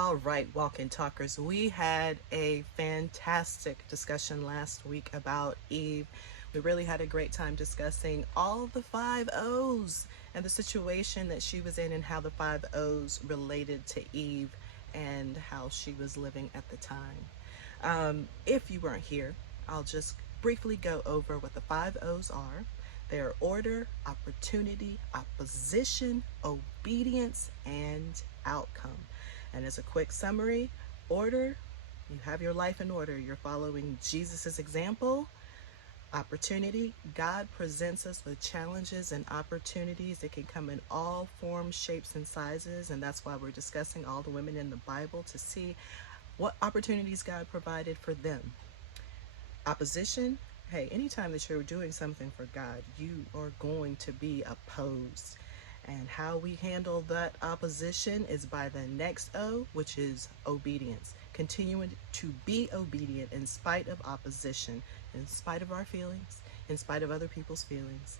All right, walk-in talkers. We had a fantastic discussion last week about Eve. We really had a great time discussing all the five O's and the situation that she was in and how the five O's related to Eve and how she was living at the time. If you weren't here, I'll just briefly go over what the five O's are. They are order, opportunity, opposition, obedience, and outcome. And as a quick summary, order, you have your life in order. You're following Jesus's example. Opportunity, God presents us with challenges and opportunities that can come in all forms, shapes, and sizes. And that's why we're discussing all the women in the Bible to see what opportunities God provided for them. Opposition, hey, anytime that you're doing something for God, you are going to be opposed. And how we handle that opposition is by the next O, which is obedience. Continuing to be obedient in spite of opposition, in spite of our feelings, in spite of other people's feelings.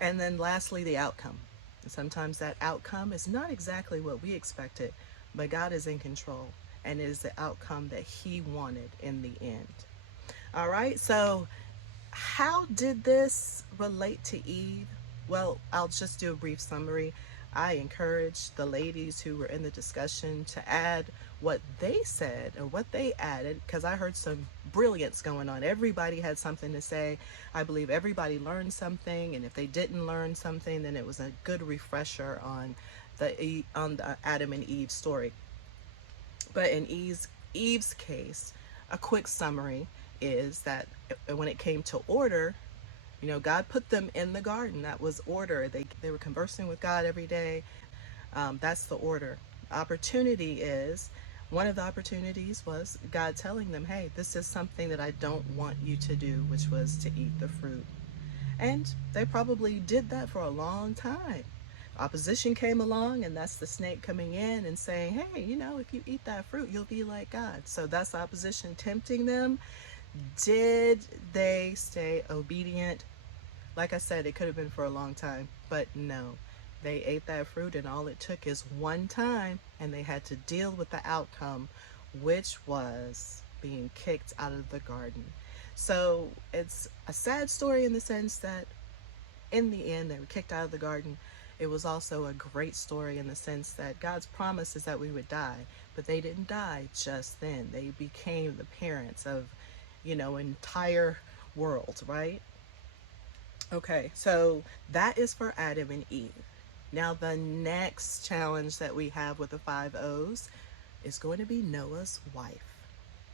And then lastly, the outcome. And sometimes that outcome is not exactly what we expected, but God is in control, and it is the outcome that He wanted in the end. All right, so how did this relate to Eve? Well, I'll just do a brief summary. I encourage the ladies who were in the discussion to add what they said or what they added, because I heard some brilliance going on. Everybody had something to say. I believe everybody learned something, and if they didn't learn something, then it was a good refresher on the Adam and Eve story. But in Eve's case, a quick summary is that when it came to order, God put them in the garden. That was order. They were conversing with God every day. That's the order. Opportunity is, one of the opportunities was God telling them, hey, this is something that I don't want you to do, which was to eat the fruit. And they probably did that for a long time. Opposition came along, and that's the snake coming in and saying, hey, if you eat that fruit, you'll be like God. So that's opposition tempting them. Did they stay obedient? Like I said, it could have been for a long time, but no. They ate that fruit, and all it took is one time, and they had to deal with the outcome, which was being kicked out of the garden. So it's a sad story in the sense that in the end, they were kicked out of the garden. It was also a great story in the sense that God's promise is that we would die, but they didn't die just then. They became the parents of, an entire world, right? Okay, so that is for Adam and Eve. Now, the next challenge that we have with the five O's is going to be Noah's wife,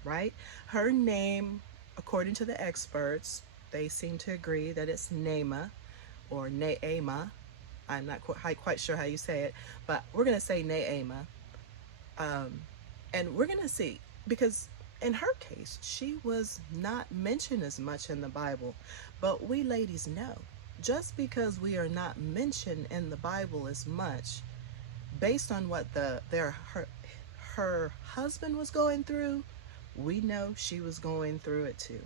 right? Her name, according to the experts, they seem to agree that it's Naamah or Naamah. I'm not quite sure how you say it, but we're going to say Naamah. And we're going to see, because in her case, she was not mentioned as much in the Bible, but we ladies know, just because we are not mentioned in the Bible as much, based on what her husband was going through, we know she was going through it too.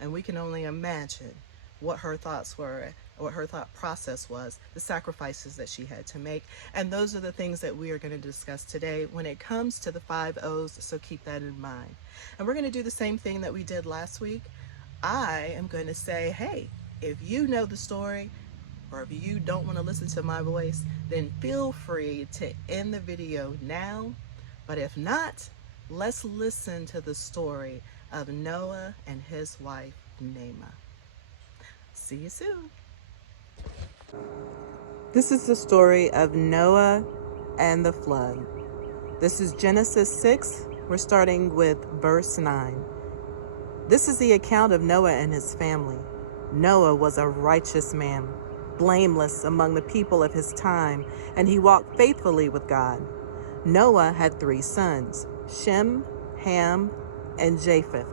And we can only imagine what her thoughts were, what her thought process was, the sacrifices that she had to make. And those are the things that we are going to discuss today when it comes to the five O's, so keep that in mind. And we're going to do the same thing that we did last week. I am going to say, hey, if you know the story, or if you don't want to listen to my voice, then feel free to end the video now. But if not, let's listen to the story of Noah and his wife, Naamah. See you soon. This is the story of Noah and the flood. This is Genesis 6. We're starting with verse 9. This is the account of Noah and his family. Noah was a righteous man, blameless among the people of his time, and he walked faithfully with God. Noah had 3 sons, Shem, Ham, and Japheth.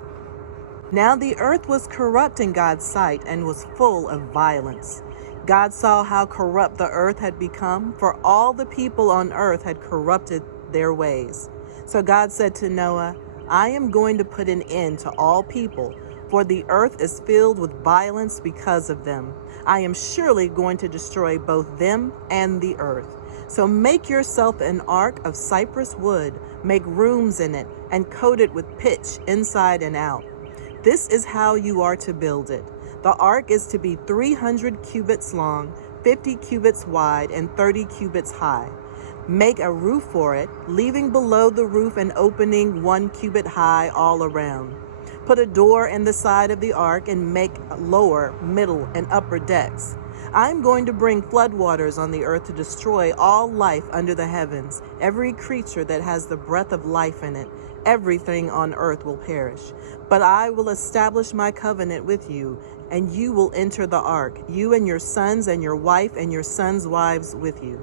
Now the earth was corrupt in God's sight and was full of violence. God saw how corrupt the earth had become, for all the people on earth had corrupted their ways. So God said to Noah, I am going to put an end to all people, for the earth is filled with violence because of them. I am surely going to destroy both them and the earth. So make yourself an ark of cypress wood, make rooms in it, and coat it with pitch inside and out. This is how you are to build it. The ark is to be 300 cubits long, 50 cubits wide, and 30 cubits high. Make a roof for it, leaving below the roof an opening 1 cubit high all around. Put a door in the side of the ark and make lower, middle, and upper decks. I'm going to bring floodwaters on the earth to destroy all life under the heavens. Every creature that has the breath of life in it, everything on earth will perish. But I will establish my covenant with you, and you will enter the ark, you and your sons and your wife and your sons' wives with you.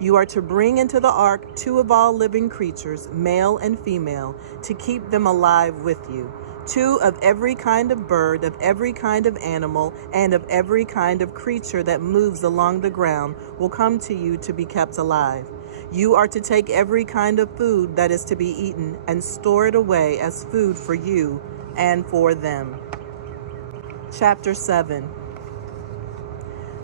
You are to bring into the ark 2 of all living creatures, male and female, to keep them alive with you. 2 of every kind of bird, of every kind of animal, and of every kind of creature that moves along the ground will come to you to be kept alive. You are to take every kind of food that is to be eaten and store it away as food for you and for them. Chapter 7.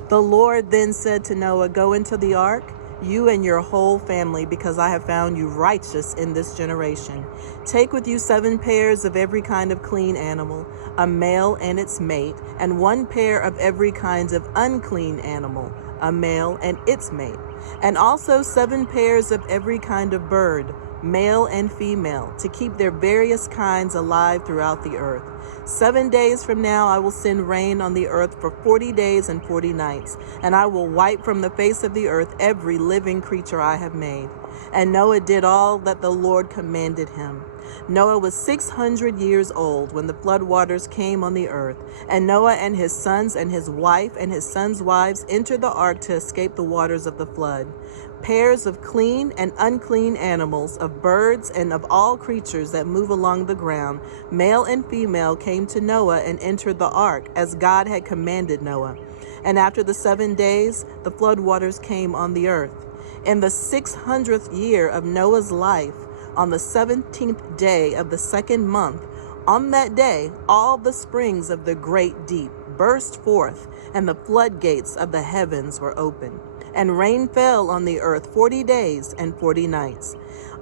The Lord then said to Noah, "Go into the ark, you and your whole family, because I have found you righteous in this generation. Take with you 7 pairs of every kind of clean animal, a male and its mate, and 1 pair of every kind of unclean animal, a male and its mate, and also 7 pairs of every kind of bird, male and female, to keep their various kinds alive throughout the earth. 7 days from now I will send rain on the earth for 40 days and 40 nights, and I will wipe from the face of the earth every living creature I have made." And Noah did all that the Lord commanded him. Noah was 600 years old when the flood waters came on the earth, and Noah and his sons and his wife and his sons' wives entered the ark to escape the waters of the flood. Pairs of clean and unclean animals, of birds and of all creatures that move along the ground, male and female, came to Noah and entered the ark, as God had commanded Noah. And after the 7 days, the flood waters came on the earth. In the 600th year of Noah's life, on the 17th day of the 2nd month, on that day, all the springs of the great deep burst forth, and the floodgates of the heavens were opened. And rain fell on the earth 40 days and 40 nights.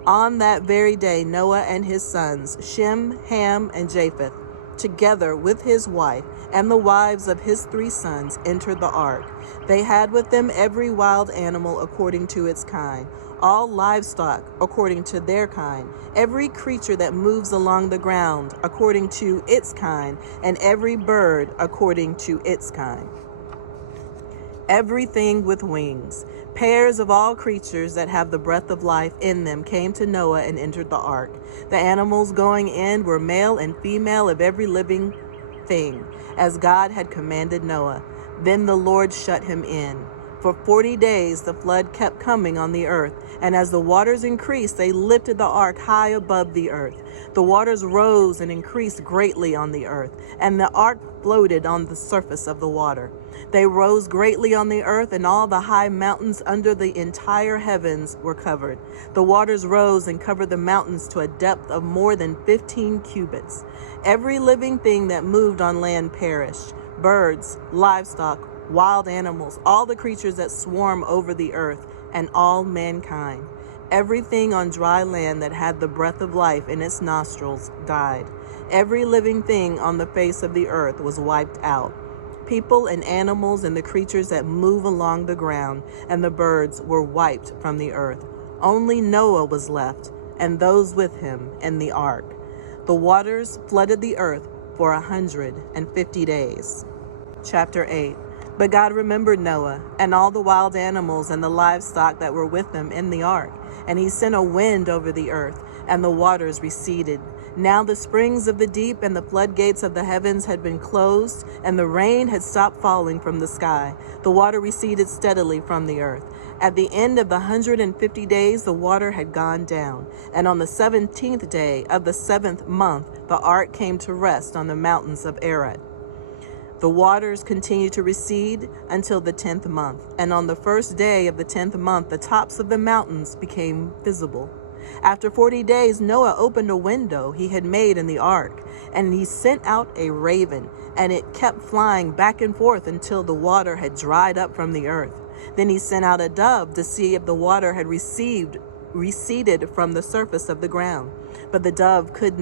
On that very day, Noah and his sons, Shem, Ham, and Japheth, together with his wife and the wives of his 3 sons, entered the ark. They had with them every wild animal according to its kind, all livestock according to their kind, every creature that moves along the ground according to its kind, and every bird according to its kind. Everything with wings. Pairs of all creatures that have the breath of life in them came to Noah and entered the ark. The animals going in were male and female of every living thing, as God had commanded Noah. Then the Lord shut him in. For 40 days the flood kept coming on the earth, and as the waters increased, they lifted the ark high above the earth. The waters rose and increased greatly on the earth, and the ark floated on the surface of the water. They rose greatly on the earth, and all the high mountains under the entire heavens were covered. The waters rose and covered the mountains to a depth of more than 15 cubits. Every living thing that moved on land perished: birds, livestock, wild animals, all the creatures that swarm over the earth, and all mankind. Everything on dry land that had the breath of life in its nostrils died. Every living thing on the face of the earth was wiped out. People and animals and the creatures that move along the ground and the birds were wiped from the earth. Only Noah was left, and those with him in the ark. The waters flooded the earth for 150 days. Chapter 8. But God remembered Noah and all the wild animals and the livestock that were with him in the ark, and he sent a wind over the earth, and the waters receded. Now the springs of the deep and the floodgates of the heavens had been closed, and the rain had stopped falling from the sky. The water receded steadily from the earth. At the end of the 150 days, the water had gone down, and on the 17th day of the 7th month, the ark came to rest on the mountains of Arad. The waters continued to recede until the 10th month, and on the first day of the 10th month, the tops of the mountains became visible. After 40 days, Noah opened a window he had made in the ark, and he sent out a raven, and it kept flying back and forth until the water had dried up from the earth. Then he sent out a dove to see if the water had receded from the surface of the ground. But the dove could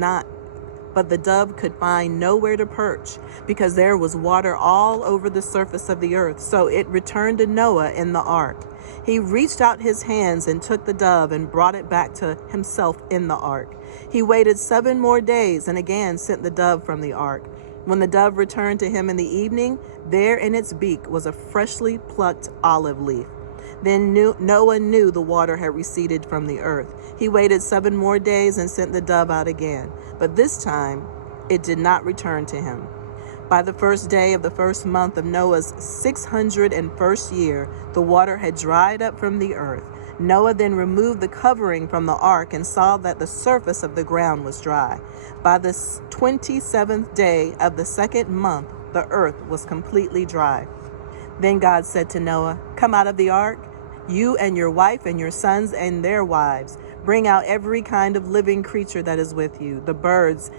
find nowhere to perch, because there was water all over the surface of the earth. So it returned to Noah in the ark. He reached out his hands and took the dove and brought it back to himself in the ark. He waited 7 more days and again sent the dove from the ark. When the dove returned to him in the evening, there in its beak was a freshly plucked olive leaf. Then Noah knew the water had receded from the earth. He waited 7 more days and sent the dove out again. But this time it did not return to him. By the first day of the first month of Noah's 601st year, the water had dried up from the earth. Noah then removed the covering from the ark and saw that the surface of the ground was dry. By the 27th day of the second month, the earth was completely dry. Then God said to Noah, "Come out of the ark, you and your wife and your sons and their wives. Bring out every kind of living creature that is with you, the birds,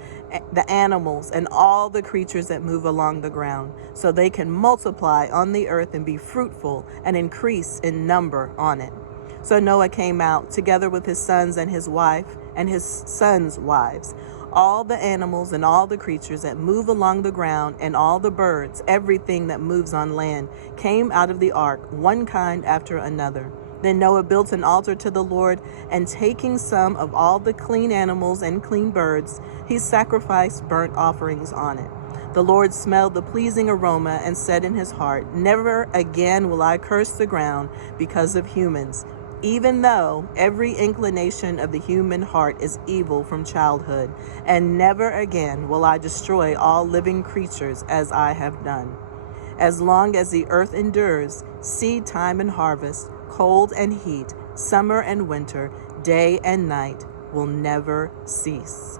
the animals, and all the creatures that move along the ground, so they can multiply on the earth and be fruitful and increase in number on it." So Noah came out, together with his sons and his wife and his sons' wives. All the animals and all the creatures that move along the ground and all the birds, everything that moves on land, came out of the ark, one kind after another. Then Noah built an altar to the Lord, and taking some of all the clean animals and clean birds, he sacrificed burnt offerings on it. The Lord smelled the pleasing aroma and said in his heart, "Never again will I curse the ground because of humans, even though every inclination of the human heart is evil from childhood, and never again will I destroy all living creatures as I have done. As long as the earth endures, seed time and harvest, cold and heat, summer and winter, day and night will never cease."